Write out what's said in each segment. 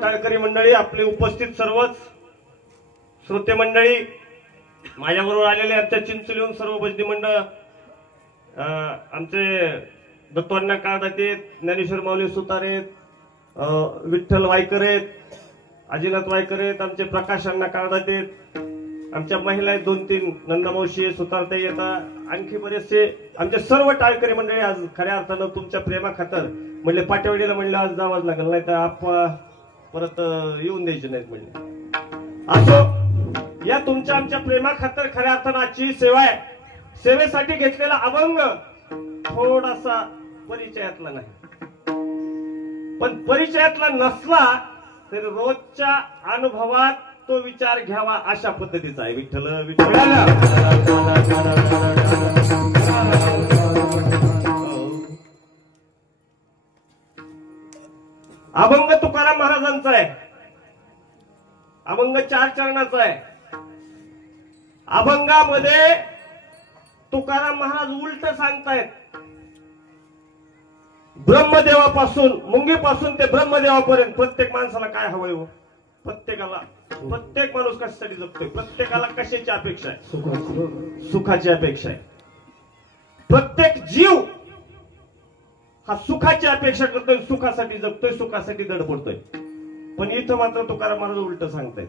टाळकरी मंडळी, आपले उपस्थित सर्वच श्रोते मंडळी, माझ्याबरोबर आलेले आमच्या चिंचोलीहून सर्व भजनी मंडळ, आमचे दत्तवान्या काळदाते, ज्ञानेश्वर माऊली सुतारे, विठ्ठल वायकर आहेत, अजिनाथ वायकर आहेत, आमचे प्रकाश अण्णा काळदाते, आमच्या महिला आहेत 2-3, नंदामावशी सुतारताई येतात, आणखी बरेचसे आमचे सर्व टाळकरी मंडळी. आज खऱ्या अर्थानं तुमच्या प्रेमाखातर म्हणले पाट्यावडीला म्हणलं आज जावंच लागेल, नाही तर आप्पा परत येऊन द्यायचे नाहीत म्हणले. असो, या तुमच्या आमच्या प्रेमाखातर खऱ्या अर्थानं आजची सेवा आहे. सेवेसाठी घेतलेला अभंग थोडासा परिचयातला नाही, पण परिचयातला नसला तर रोजच्या अनुभवात तो विचार घ्यावा अशा पद्धतीचा आहे. विठ्ठल विठ्ठल अभंग तुकाराम महाराजांचा आहे. अभंग 4 चरणाचा आहे. अभंगामध्ये तुकाराम महाराज उलट सांगतायत. ब्रह्मदेवापासून, मुंगीपासून ते ब्रह्मदेवापर्यंत प्रत्येक माणसाला काय हवंय हो? प्रत्येक माणूस कशासाठी जगतोय? प्रत्येकाला कशाची अपेक्षा आहे? सुखाची अपेक्षा आहे. प्रत्येक जीव हा सुखाची अपेक्षा करतोय, सुखासाठी जगतोय, सुखासाठी धडपडतोय. पण इथं मात्र तुकाराम महाराज उलट सांगतायत.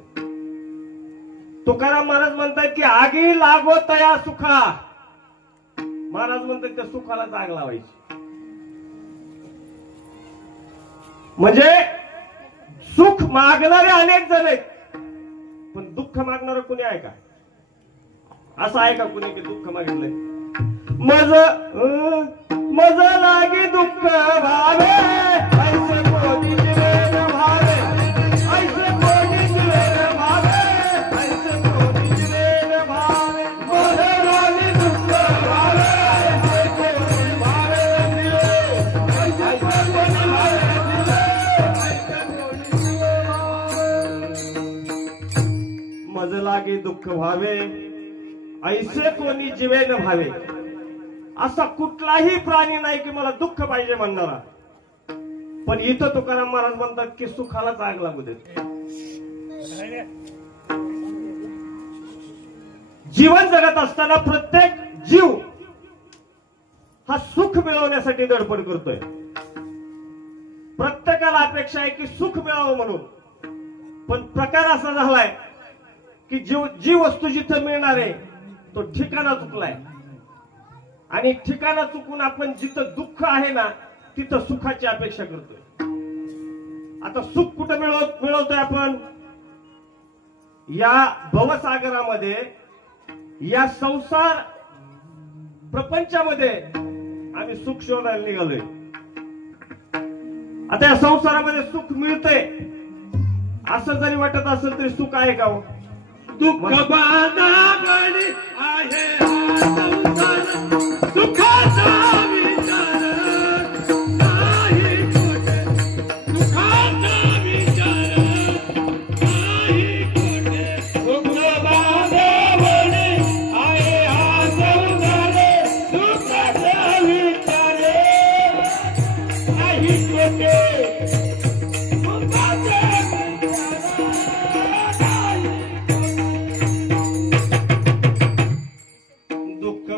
तुकाराम महाराज म्हणतायत की आगी लागो तया सुखा. महाराज म्हणतात त्या सुखाला आग लावायची. म्हणजे सुख मागणारे अनेक जण आहेत, पण दुःख मागणार कुणी आहे का? असं आहे का कुणी की दुःख मागितलंय? मज लागे दुःख भावे ऐसे कोणी जीवन भावे, ऐसे कोणी जीवन भावे, ऐसे कोणी जीवन भावे. मज लागे दुःख भावे ऐसे कोणी भावे दिले, ऐसे कोणी भावे दिले, ऐसे कोणी जीवन. मज लागे दुःख भावे ऐसे कोणी जीवन भावे. असा कुठलाही प्राणी नाही की मला दुःख पाहिजे म्हणणारा. पण इथं तुकाराम महाराज म्हणतात की सुखालाच आग लागू देत. जीवन जगत असताना प्रत्येक जीव हा सुख मिळवण्यासाठी धडपड करतोय. प्रत्येकाला अपेक्षा आहे की सुख मिळावं म्हणून. पण प्रकार असा झालाय की जी वस्तू जिथं मिळणार आहे तो ठिकाणा चुकलाय, आणि ठिकाणा चुकून आपण जिथं दुःख आहे ना तिथं सुखाची अपेक्षा करतोय. आता सुख कुठं मिळवतोय आपण? या भवसागरामध्ये, या संसार प्रपंचामध्ये आम्ही सुख शोधायला निघालोय. आता या संसारामध्ये सुख मिळतंय असं जरी वाटत असेल तरी सुख आहे का हो? दुःख बांधागणी आहे संसार, सुखाचा विचार नाही कुठे, सुखाचा विचार नाही कुठे. दुःख बांधागणी आहे हा संसार, सुखाचा विचार नाही कुठे.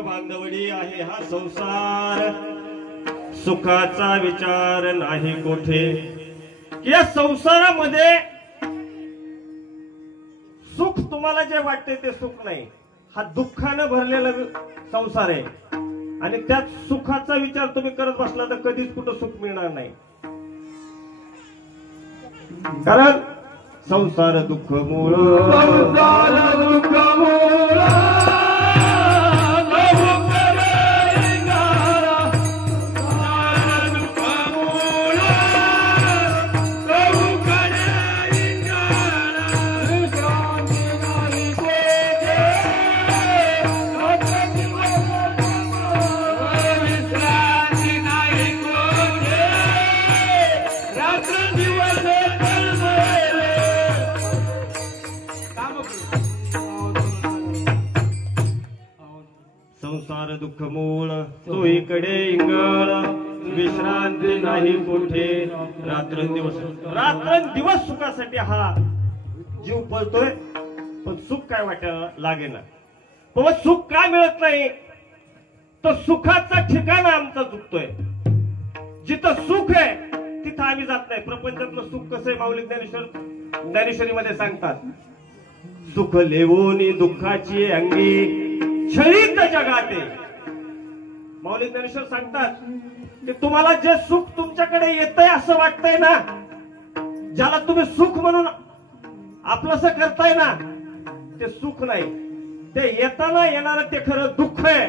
बांधवडी आहे हा संसार, सुखाचा विचार नाही कोठे. या संसारामध्ये सुख तुम्हाला जे वाटते ते सुख नाही, हा दुःखानं भरलेला संसार आहे. आणि त्यात सुखाचा विचार तुम्ही करत बसला तर कधीच कुठं सुख मिळणार नाही. कारण संसार दुःख मूळ, संसार दुःख मूळ, दुःख मूळ तो इकडे इंगळ विश्रांती नाही कुठे, रात्रंदिवस सुखासाठी हा जीव पळतोय, पण सुख काय वाटायला लागेना. पण सुख काय मिळत नाही, तो सुखाचा ठिकाण आमचा चुकतोय. जिथं सुख आहे तिथं आम्ही जात नाही. प्रपंचातलं सुख कसं आहे, माऊली ज्ञानेश्वरीमध्ये सांगतात, सुख लेवोनी दुःखाची अंगी छळीत जगाते. माऊली ज्ञानेश्वर सांगतात की तुम्हाला जे सुख तुमच्याकडे येतंय असं वाटतंय ना, ज्याला तुम्ही सुख म्हणून आपलंसं करताय ना, ते सुख नाही, ते येताना येणारं ते खरं दुःख आहे.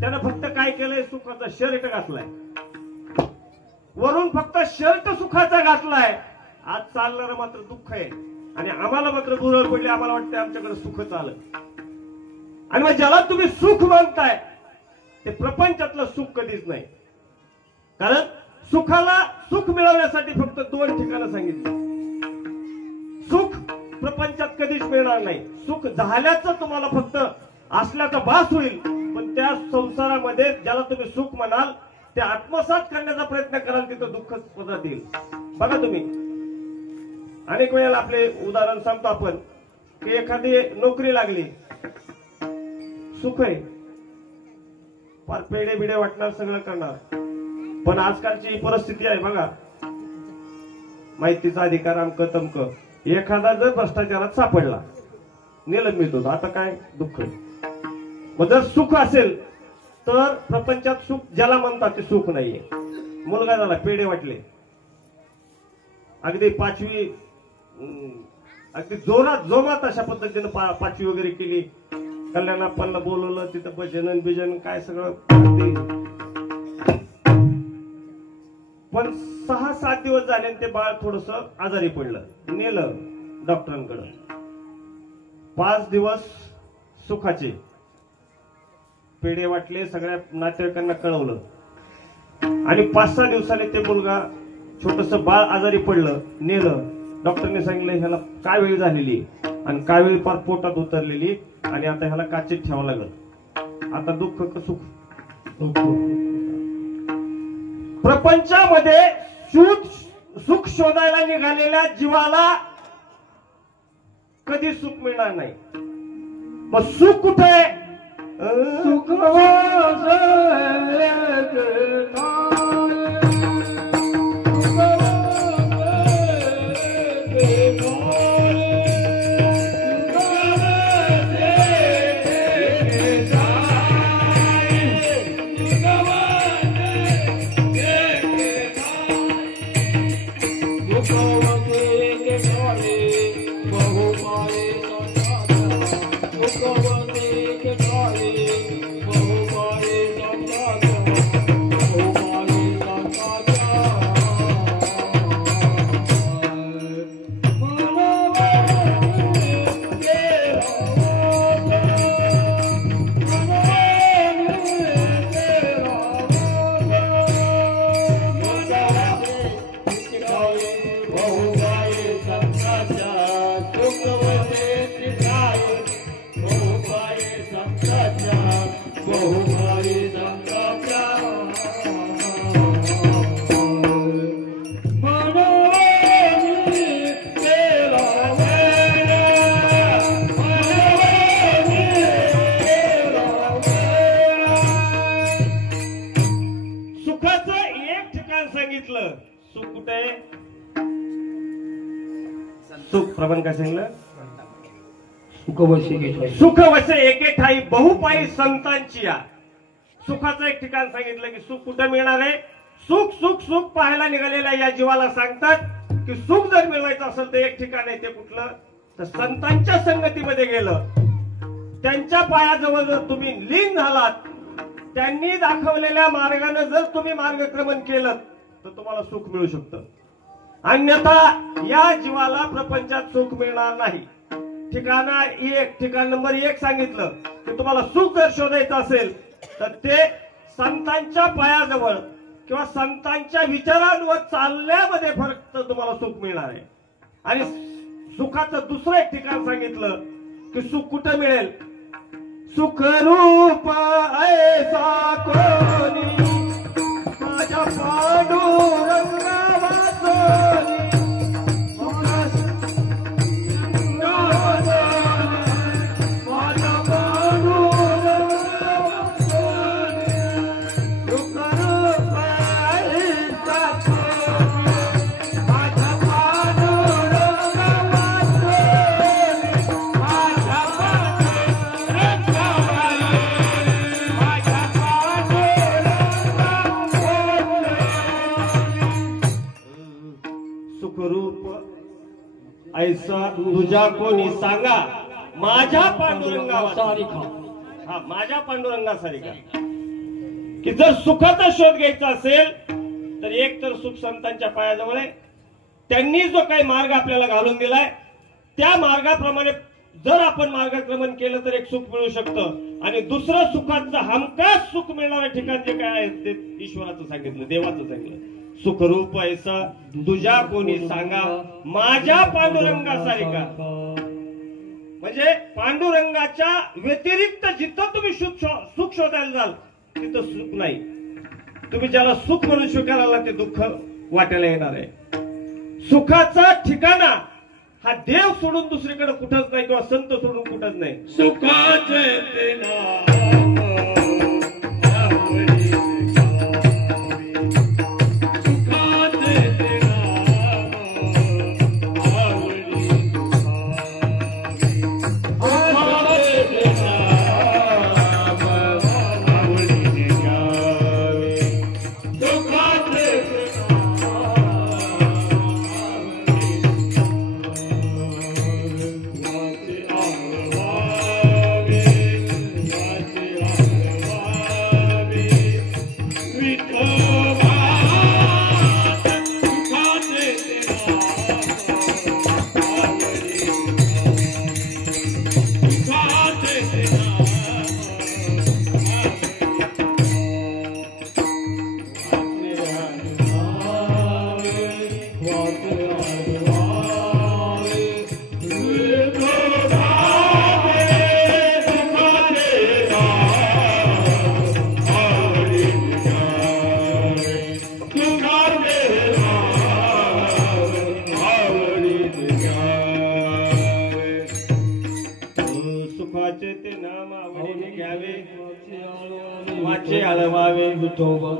त्यानं फक्त काय केलंय, सुखाचा शर्ट घातलाय, वरून फक्त शर्ट सुखाचा घातलाय. आज चालणारं मात्र दुःख आहे. आणि आम्हाला मात्र भुरळ पडली, आम्हाला वाटतंय आमच्याकडे सुख चाललं. आणि मग ज्याला तुम्ही सुख मानताय ते प्रपंचातलं सुख कधीच नाही. कारण सुखाला सुख मिळवण्यासाठी फक्त 2 ठिकाणं सांगितली. सुख प्रपंचात कधीच मिळणार नाही. सुख झाल्याचं तुम्हाला फक्त असल्याचा भास होईल, पण त्या संसारामध्ये ज्याला तुम्ही सुख म्हणाल ते आत्मसात करण्याचा प्रयत्न कराल तिथं दुःख पदरात येईल. बघा तुम्ही, अनेक वेळेला आपले उदाहरण सांगतो आपण की एखादी नोकरी लागली, सुख आहे, फार पेढे बिडे वाटणार, सगळं करणार. पण आजकालची परिस्थिती आहे बघा, माहितीचा अधिकार अमक तमक. एखादा जर भ्रष्टाचारात सापडला, निलंबित होतो, आता काय दुःख. मग जर सुख असेल तर प्रपंचात सुख ज्याला म्हणतात ते सुख नाहीये. मुलगा झाला, पेढे वाटले, अगदी 5वी अगदी जोरात अशा पद्धतीनं 5वी वगैरे केली. कल्याणाप्पांना बोलवलं, तिथं भजन बिजन काय सगळं. पण 6-7 दिवस झाले ते बाळ थोडस आजारी पडलं, नेलं डॉक्टरांकडे. 5 दिवस सुखाचे पेढे वाटले, सगळ्या नातेवाईकांना कळवलं. आणि 5-6 दिवसांनी ते मुलगा छोटस बाळ आजारी पडलं, नेलं. डॉक्टरने सांगितलं ह्याला काय वेळ झालेली आणि काय वेळ पार पोटात उतरलेली आणि आता ह्याला काचेत ठेवावं लागल. आता दुःख का सुख? प्रपंचामध्ये सुख शोधायला निघालेल्या जीवाला कधी सुख मिळणार नाही. मग सुख कुठे आहे? सुख सुख कुठे आहे? सुख प्रमाण काय सांगितलं? सुख वसे एके ठाई बहुपायी संतांची या. सुखाचं एक ठिकाण सांगितलं की सुख कुठे मिळणार आहे? सुख सुख सुख पाहायला निघालेल्या या जीवाला सांगतात की सुख जर मिळवायचं असेल तर एक ठिकाण आहे, ते कुठलं? तर संतांच्या संगतीमध्ये गेलं, त्यांच्या पायाजवळ जर तुम्ही लीन झालात, त्यांनी दाखवलेल्या मार्गाने जर तुम्ही मार्गक्रमण केलं तर तुम्हाला सुख मिळू शकतं. अन्यथा या जीवाला प्रपंचात सुख मिळणार नाही. ठिकाण नंबर 1 सांगितलं की तुम्हाला सुख जर शोधायचं असेल तर ते संतांच्या पायाजवळ किंवा संतांच्या विचारांवर चालण्यामध्ये फक्त तुम्हाला सुख मिळणार आहे. आणि सुखाचं दुसरं एक ठिकाण सांगितलं की सुख कुठे मिळेल? सुख रूप ऐसा कोणी माझ्या ऐसा तुझा कोणी सांगा माझ्या पांडुरंगासारिखा. हा, माझ्या पांडुरंगासारिखा. की जर सुखाचा शोध घ्यायचा असेल तर एक तर सुख संतांच्या पायाजवळ आहे. त्यांनी जो काही मार्ग आपल्याला घालून दिलाय त्या मार्गाप्रमाणे जर आपण मार्गक्रमण केलं तर एक सुख मिळू शकतं. आणि दुसरं सुखाचं हमखास सुख मिळणारं ठिकाण जे काय आहे ते ईश्वराचं सांगितलं, देवाचं सांगितलं. सुखरूप ऐसा तुझ्या कोणी सांगा माझ्या पांडुरंगासारिखा. म्हणजे पांडुरंगाच्या व्यतिरिक्त जिथं तुम्ही सुख शोधायला जाल तिथं सुख नाही. तुम्ही ज्याला सुख म्हणून स्वीकारायला ते दुःख वाटायला येणार आहे. सुखाचा ठिकाणा हा देव सोडून दुसरीकडे कुठंच नाही किंवा संत सोडून कुठंच नाही. सुखाचे ते नाम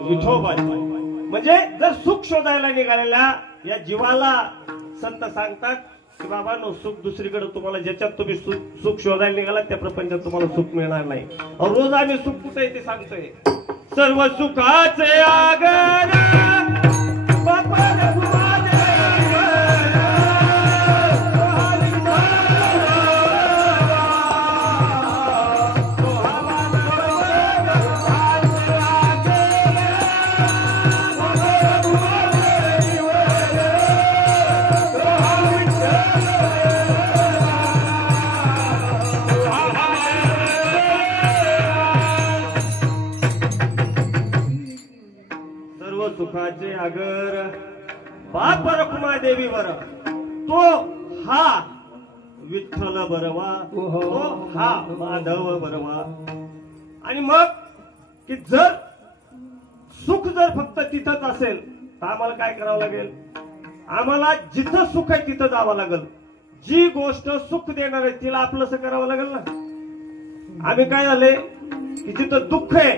विठोबा. म्हणजे जर सुख शोधायला निघालेल्या या जीवाला संत सांगतात की बाबा नो सुख दुसरीकडे तुम्हाला ज्याच्यात तुम्ही सुख शोधायला निघाला त्या प्रपंचात तुम्हाला सुख मिळणार नाही. रोज आम्ही सुख कुठे ते सांगतोय. सर्व सुखाचे आगर सुखाचे आगर बाप रखुमा देवी वर तो हा विठ्ठल बरवा, तो हा माधव बरवा. आणि मग की जर सुख जर फक्त तिथंच असेल तर आम्हाला काय करावं लागेल? आम्हाला जिथं सुख आहे तिथं जावं लागेल. जी गोष्ट सुख देणार आहे तिला आपलंसं करावं लागेल ना. आम्ही काय झाले की जिथं दुःख आहे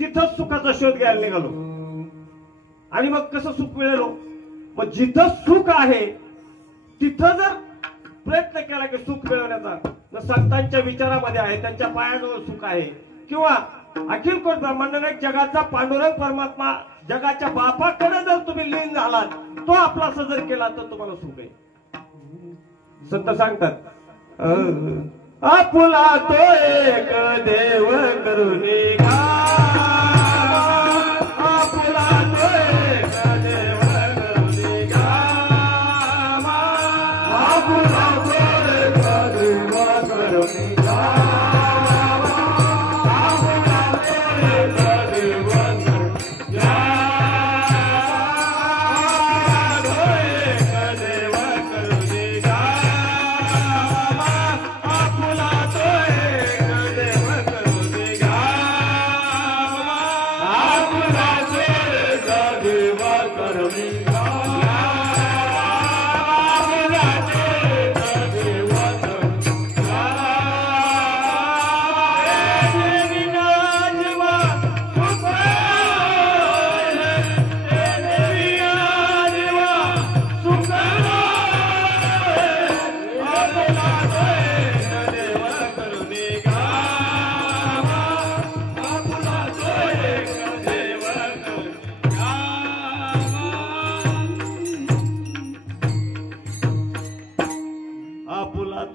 तिथंच सुखाचा शोध घ्यायला निघालो. आणि मग कसं सुख मिळेल? मग जिथं सुख आहे तिथं जर प्रयत्न केला की सुख मिळवण्याचा, संतांच्या विचारामध्ये आहे, त्यांच्या पायाजवळ सुख आहे, किंवा अखिल कोट ब्रह्मांड जगाचा पांडुरंग परमात्मा जगाच्या बापाकडे जर तुम्ही लीन झालात, तो आपला असं जर केला तर तुम्हाला सुख आहे. संत सांगतात आपुला तो एक देव करुणी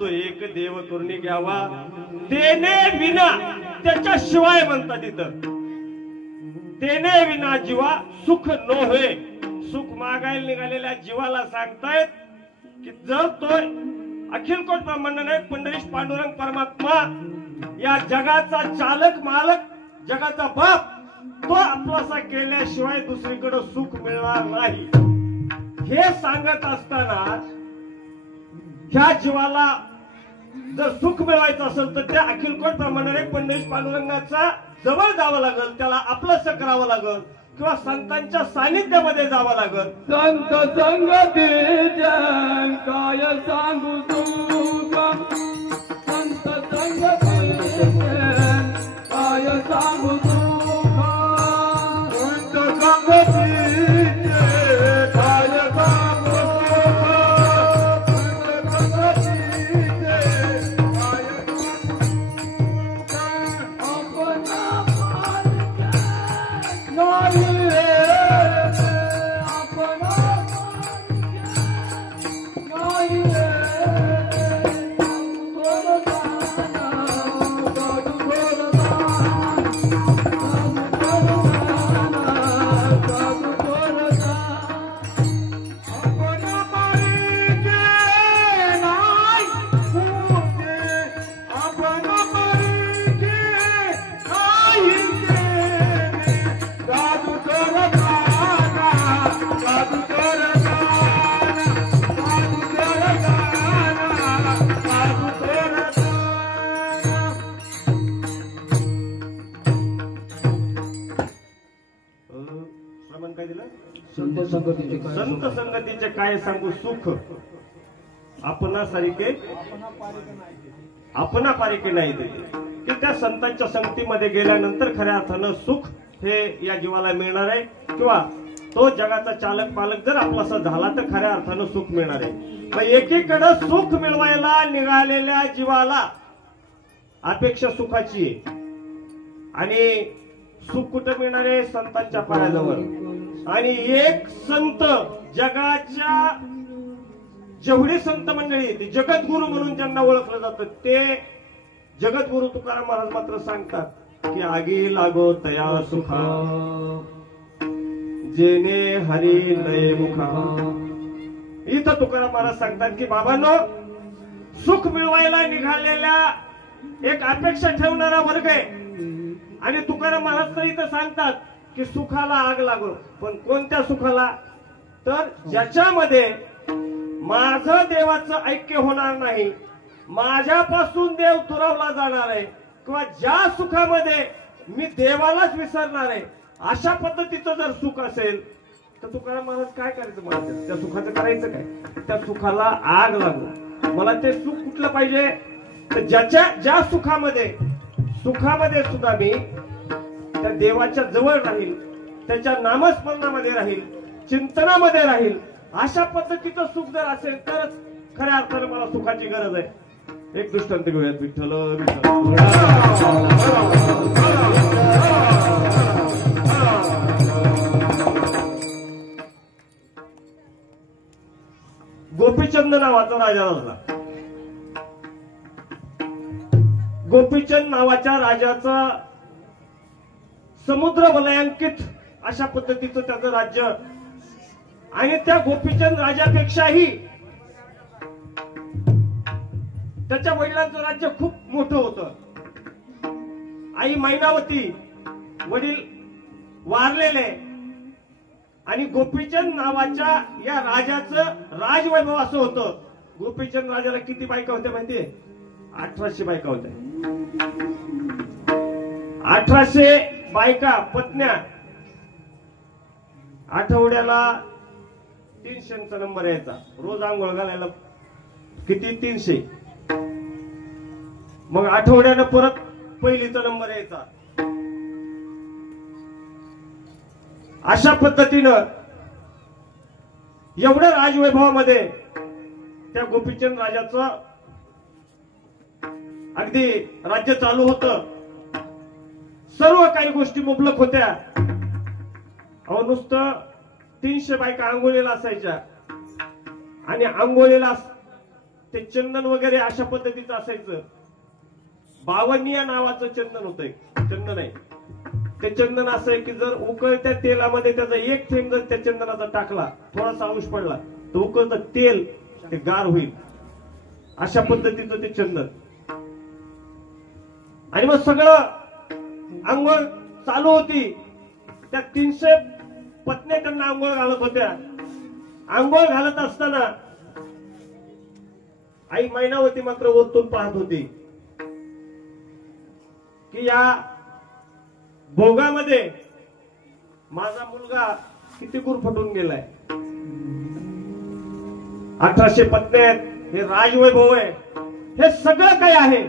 तो एक देव करुणी घ्यावा, देणे विना त्याच्याशिवाय म्हणतात इथं, देणे विना जीवा सुख न होय. सुख मागायला निघालेल्या जीवाला सांगतायत की जर तो अखिल कोट ब्रह्मांड नायक पंढरीश पांडुरंग परमात्मा या जगाचा चालक मालक, जगाचा बाप, तो आपलासा केल्याशिवाय दुसरीकडे सुख मिळणार नाही हे सांगत असताना ह्या जीवाला जर सुख मिळवायचं असेल तर त्या अखिल कोट ब्रह्मांड नायक पंढरीश पांडुरंगाचा जवळ जावं लागल, त्याला आपलंसं करावं लागल किंवा संतांच्या सानिध्यामध्ये जावं लागल. संत संगती काय सांगू तुका, संत संगती काय सांगू तुका, संत संगती काय सांगू तुका, संत संगतीचे काय सांगू सुख, आपणा पारिके नाही की त्या संतांच्या संगतीमध्ये गेल्यानंतर खऱ्या अर्थानं सुख हे या जीवाला मिळणार आहे किंवा तो जगाचा चालक पालक जर आपलासा झाला तर खऱ्या अर्थानं सुख मिळणार आहे. मग एकीकडे सुख मिळवायला निघालेल्या जीवाला अपेक्षा सुखाची आहे आणि सुख कुठं मिळणार आहे? संतांच्या पायाजवळ. आणि एक संत, जगाच्या जेवढी संत मंडळी ती जगद्गुरु म्हणून ज्यांना ओळखलं जातं ते जगद्गुरु तुकाराम महाराज मात्र सांगतात की आगी लागो तया सुखा, जेने हरी लय मुखा. इथं तुकाराम महाराज सांगतात की बाबांनो, सुख मिळवायला निघालेल्या एक अपेक्षा ठेवणारा वर्ग आहे आणि तुकाराम महाराज तर इथं सांगतात की सुखाला आग लागो. पण कोणत्या सुखाला? तर ज्याच्यामध्ये माझं देवाचं ऐक्य होणार नाही, माझ्यापासून देव दुरावला जाणार आहे किंवा ज्या सुखामध्ये मी देवालाच विसरणार आहे अशा पद्धतीचं जर सुख असेल तर तुकाराम महाराज काय करायचं? मला त्या सुखाचं करायचं काय? त्या सुखाला आग लागो. मला ते सुख कुठलं पाहिजे? तर ज्या सुखामध्ये सुद्धा मी त्या देवाच्या जवळ राहील, त्याच्या नामस्मरणामध्ये राहील, चिंतनामध्ये राहील, अशा पद्धतीचं सुख जर असेल तरच खऱ्या अर्थाने मला सुखाची गरज आहे. एक दृष्टांत घेऊयात. विठ्ठल गोपीचंद नावाचा राजा असला. गोपीचंद नावाच्या राजाचा समुद्र वलयांकित अशा पद्धतीचं त्याचं राज्य आणि त्या गोपीचंद राजापेक्षाही त्याच्या वडिलांचं राज्य खूप मोठं होतं. आई मैनावती, वडील वारलेले आणि गोपीचंद नावाच्या या राजाचं राजवैभव असं होतं. गोपीचंद राजाला किती बायका होत्या माहितीये? 1800 बायका होत्या. 1800 बायका, पत्न्या. आठवड्याला 300चा नंबर यायचा. रोज आंघोळ घालायला किती? 300. मग आठवड्यानं परत पहिलीचा नंबर यायचा. अशा पद्धतीनं एवढ्या राजवैभवामध्ये त्या गोपीचंद राजाचं अगदी राज्य चालू होतं. सर्व काही गोष्टी मुबलक होत्या. अहो, नुसतं 300 बायका आंघोळीला असायच्या आणि आंघोळीला ते चंदन वगैरे अशा पद्धतीचं असायचं. बावनिया नावाचं चंदन होतं, चंदन आहे ते. चंदन असं आहे की जर उकळत्या तेलामध्ये त्याचा एक थेंब जर त्या चंदनाचा टाकला, थोडासा अंश पडला, तर उकळतं तेल ते गार होईल. अशा पद्धतीचं ते चंदन. आणि मग सगळं आंघोळ चालू होती. त्या 300 पत्न्या त्यांना आंघोळ घालत होत्या. आंघोळ घालत असताना आई मैनावती मात्र वरतून पाहत होती की या भोगामध्ये माझा मुलगा किती गुरफटून गेलाय. 1800 पत्न्या आहेत, हे राजवैभव आहे, हे सगळं काही आहे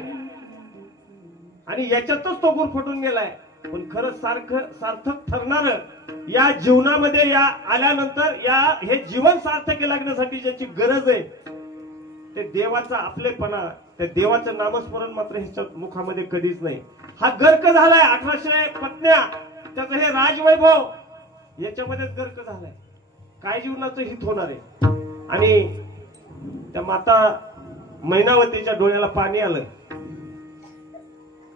आणि याच्यातच तो गुरफटून गेलाय. पण खरं सार्थक ठरणार या जीवनामध्ये या आल्यानंतर हे जीवन सार्थक लागण्यासाठी ज्याची गरज आहे ते देवाचा आपलेपणा, त्या देवाचं नामस्मरण मात्र ह्याच्या मुखामध्ये कधीच नाही. हा गर्क झालाय 1800 पत्न्या, त्याचं हे राजवैभव याच्यामध्येच गर्क झालाय. काय जीवनाचं हित होणार आहे. आणि त्या माता मैनावतीच्या डोळ्याला पाणी आलं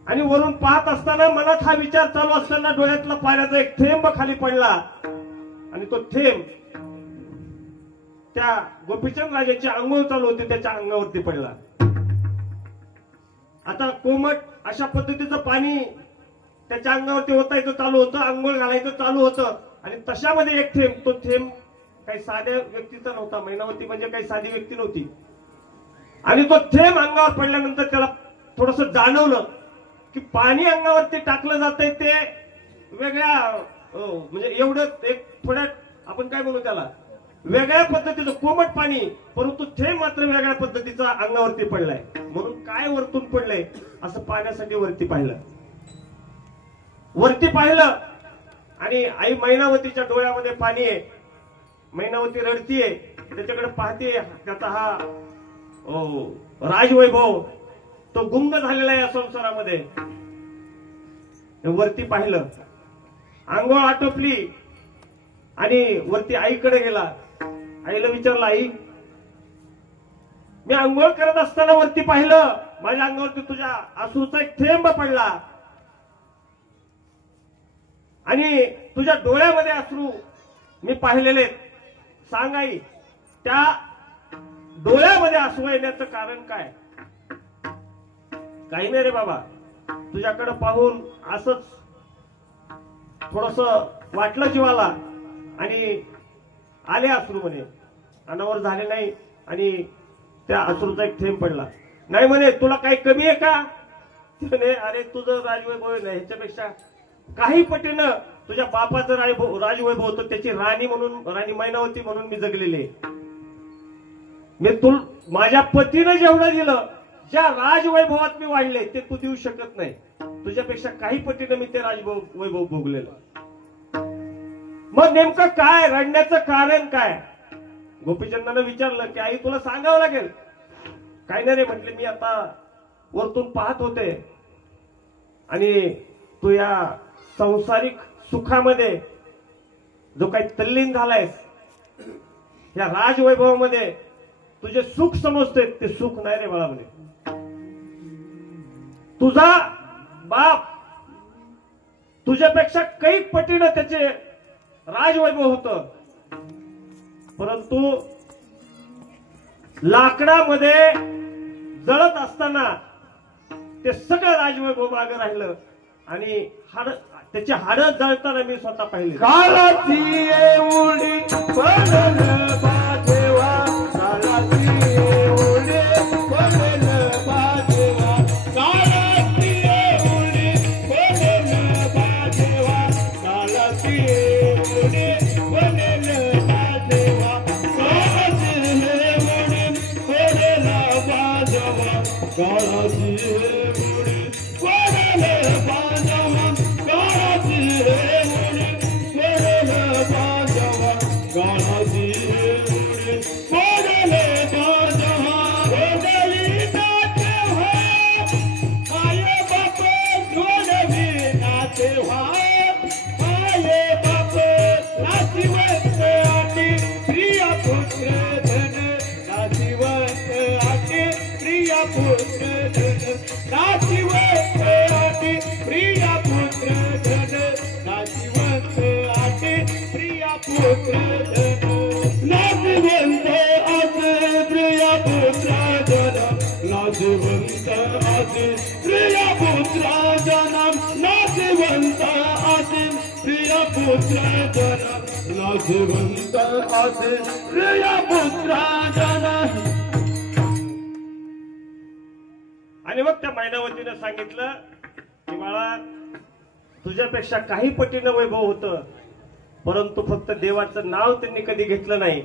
आणि वरून पाहत असताना मनात हा विचार चालू असताना डोळ्यातला पाण्याचा एक थेंब खाली पडला आणि तो थेंब त्या गोपीचंद राजाची आंघोळ चालू होती त्याच्या अंगावरती पडला. आता कोमट अशा पद्धतीचं पाणी त्याच्या अंगावरती ओतायचं चालू होतं, आंघोळ घालायचं चालू होतं आणि तशामध्ये एक थेंब, तो थेंब काही साध्या व्यक्तीचा नव्हता. मैनावती म्हणजे काही साधी व्यक्ती नव्हती. आणि तो थेंब अंगावर पडल्यानंतर त्याला थोडस जाणवलं की पाणी अंगावरती टाकलं जातंय ते वेगळ्या म्हणजे एवढं एक थोड्या आपण काय म्हणू त्याला वेगळ्या पद्धतीचं कोमट पाणी, परंतु थेंब मात्र वेगळ्या पद्धतीचा अंगावरती पडलाय. म्हणून काय वरतून पडलंय असं पाहण्यासाठी वरती पाहिलं आणि आई मैनावतीच्या डोळ्यामध्ये पाणी आहे. मैनावती रडतीये, त्याच्याकडे पाहते. त्याचा हा राजवैभव तो गुंग झालेला आहे या संसारामध्ये. वरती पाहिलं, आंघोळ आटोपली आणि वरती आईकडे गेला. आईला विचारलं, आई मी आंघोळ करत असताना वरती पाहिलं, माझ्या अंगावरती तुझ्या अश्रूचा एक थेंब पडला आणि तुझ्या डोळ्यामध्ये अश्रू मी पाहिलेले. सांग आई, त्या डोळ्यामध्ये अश्रू येण्याचं कारण काय? काही नाही रे बाबा, तुझ्याकडे पाहून असंच थोडस वाटलं जीवाला आणि आले अश्रू म्हणे. अनावर झाले नाही आणि त्या अश्रूचा एक थेंब पडला. नाही म्हणे तुला काही कमी आहे का? म्हणे अरे तुझं राजवैभव नाही, ह्याच्यापेक्षा काही पटीनं तुझ्या बापाचं राजवैभव होतं, त्याची राणी म्हणून, राणी मैनावती म्हणून मी जगलेले. मी माझ्या पतीनं जेवढं दिलं, ज्या राजवैभवात मी वाढले ते तू देऊ शकत नाही. तुझ्यापेक्षा काही पटीनं मी ते राजवैभव भोगलेलं. मग नेमकं काय रडण्याचं कारण काय? गोपीचंदानं विचारलं की आई तुला सांगावं लागेल. काय नाही रे म्हटले, मी आता वरतून पाहत होते आणि तू या संसारिक सुखामध्ये जो काही तल्लीन झालायस, या राजवैभवामध्ये तुझे सुख समजते, ते सुख नाही रे बाळा म्हणे. तुझा बाप तुझ्यापेक्षा काही पटीनं त्याचे राजवैभव होतं, परंतु लाकडामध्ये जळत असताना ते सगळं राजवैभव मागे राहिलं आणि त्याची हाडं जळताना मी स्वतः पाहिले. काळाची एवढी पडलं बाजेवा, काळाची एवढी पडलं बाजेवा, काळाची एवढी पडलं बाजेवा, काळाची एवढी पडलं बाजेवा, काळाची एवढी पडलं बाजेवा, काळाची एवढी पडलं बाजेवा, प्रिय पुत्र धन नाशिवंत आटे पुत्र धन नाशिवंत आटे प्रिया पुत्र धन नाशिवंत आटे प्रिया पुत्र धन नाशिवंत आटे प्रिया पुत्र धन नाशिवंत आटे प्रिया पुत्र जनम नाशिवंत आटे प्रिया पुत्र जनम नाशिवंत आटे प्रिया पुत्र जनम. आणि मग त्या मैनावतीने सांगितलं की बाळा तुझ्यापेक्षा काही पटीनं वैभव होतं, परंतु फक्त देवाचं नाव त्यांनी कधी घेतलं नाही.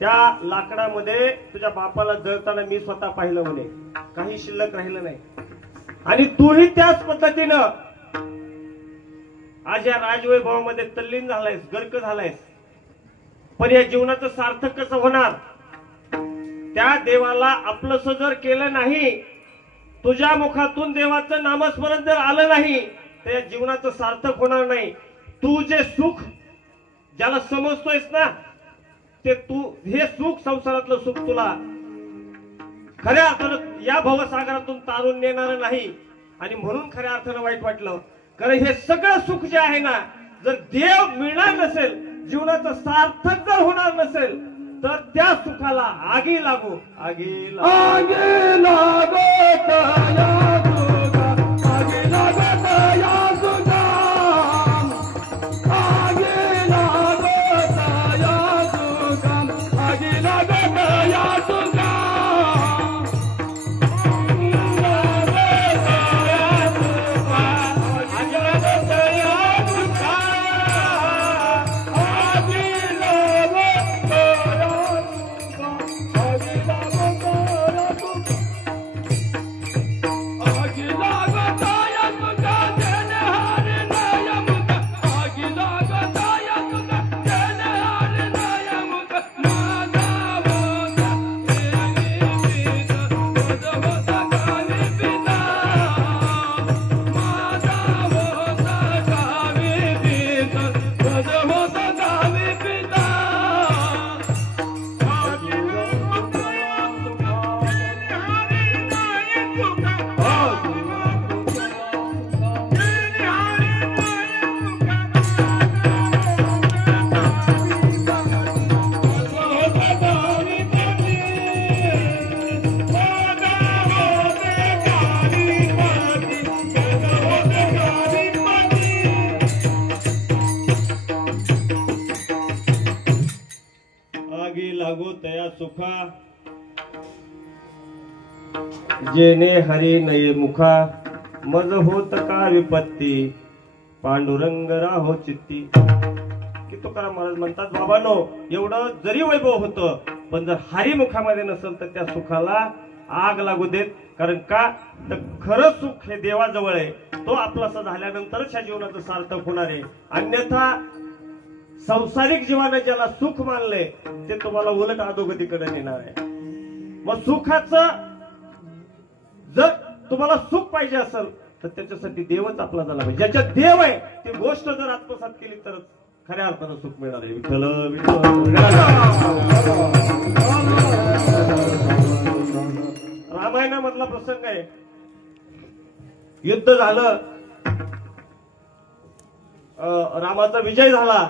त्या लाकडामध्ये तुझ्या बापाला जळताना मी स्वतः पाहिलं म्हणे, काही शिल्लक राहिलं नाही. आणि तूही त्याच पद्धतीनं आज या राजवैभवामध्ये तल्लीन झालायस, गर्क झालायस. पण या जीवनाचं सार्थक कसं होणार? त्या देवाला आपलंसं जर केलं नाही, तुझ्या मुखातून देवाचं नामस्मरण जर आलं नाही, तर या जीवनाचं सार्थक होणार नाही. तू जे सुख ज्याला समजतोयस ना, ते तू हे सुख, संसारातलं सुख तुला खऱ्या अर्थानं या भवसागरातून तारून नेणार नाही. आणि म्हणून खऱ्या अर्थानं वाईट वाटलं, कारण हे सगळं सुख जे आहे ना, जर देव मिळणार नसेल, जीवनाचं सार्थक जर होणार नसेल, तर त्या सुखाला आगी लागो, आगी लागो, आगे लागत या तुका, आगे लागत या तुका, आगे लागत या तुका, आगे लागत या तुका, लागो तया सुखा, जेने हरी नये मुखा, मज होत का विपत्ती, पांडुरंग राहो चित्ती. की तुकाराम महाराज म्हणतात, बाबांनो, एवढं जरी वैभव होतं, पण जर हरी मुखामध्ये नसेल तर त्या सुखाला आग लागू देत. कारण का तर खरं सुख हे देवाजवळ आहे, तो आपलासा झाल्यानंतरच ह्या जीवनाचं सार्थक होणार आहे. अन्यथा संसारिक जीवाने ज्याला सुख मानले, ते तुम्हाला उलट अधोगतीकडे नेणार आहे. मग सुखाचं जर तुम्हाला सुख पाहिजे असेल, तर त्याच्यासाठी देवच आपला झाला पाहिजे. ज्याच्यात देव आहे, ती गोष्ट जर आत्मसात केली तरच खऱ्या अर्थानं सुख मिळणार आहे. विठ्ठल विठ्ठल. रामायणामधला प्रसंग आहे. युद्ध झालं, रामाचा विजय झाला,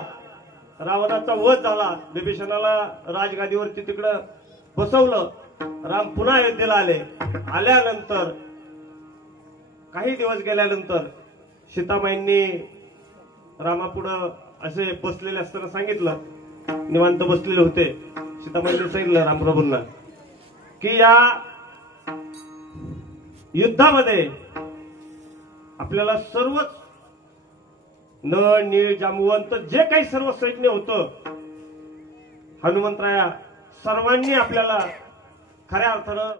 रावणाचा वध झाला, विभीषणाला राजगादीवरती तिकडं बसवलं. राम पुन्हा अयोध्येला आले. आल्यानंतर काही दिवस गेल्यानंतर सीतामाईंनी रामापुढं असे बसलेले असताना सांगितलं, निवांत बसलेले होते. सीतामाईंनी सांगितलं रामप्रभूंना की या युद्धामध्ये आपल्याला सर्वच नळ नीळ जांबुवंत जे काही सर्व सैन्य होतं, हनुमंतराया सर्वांनी आपल्याला खऱ्या अर्थानं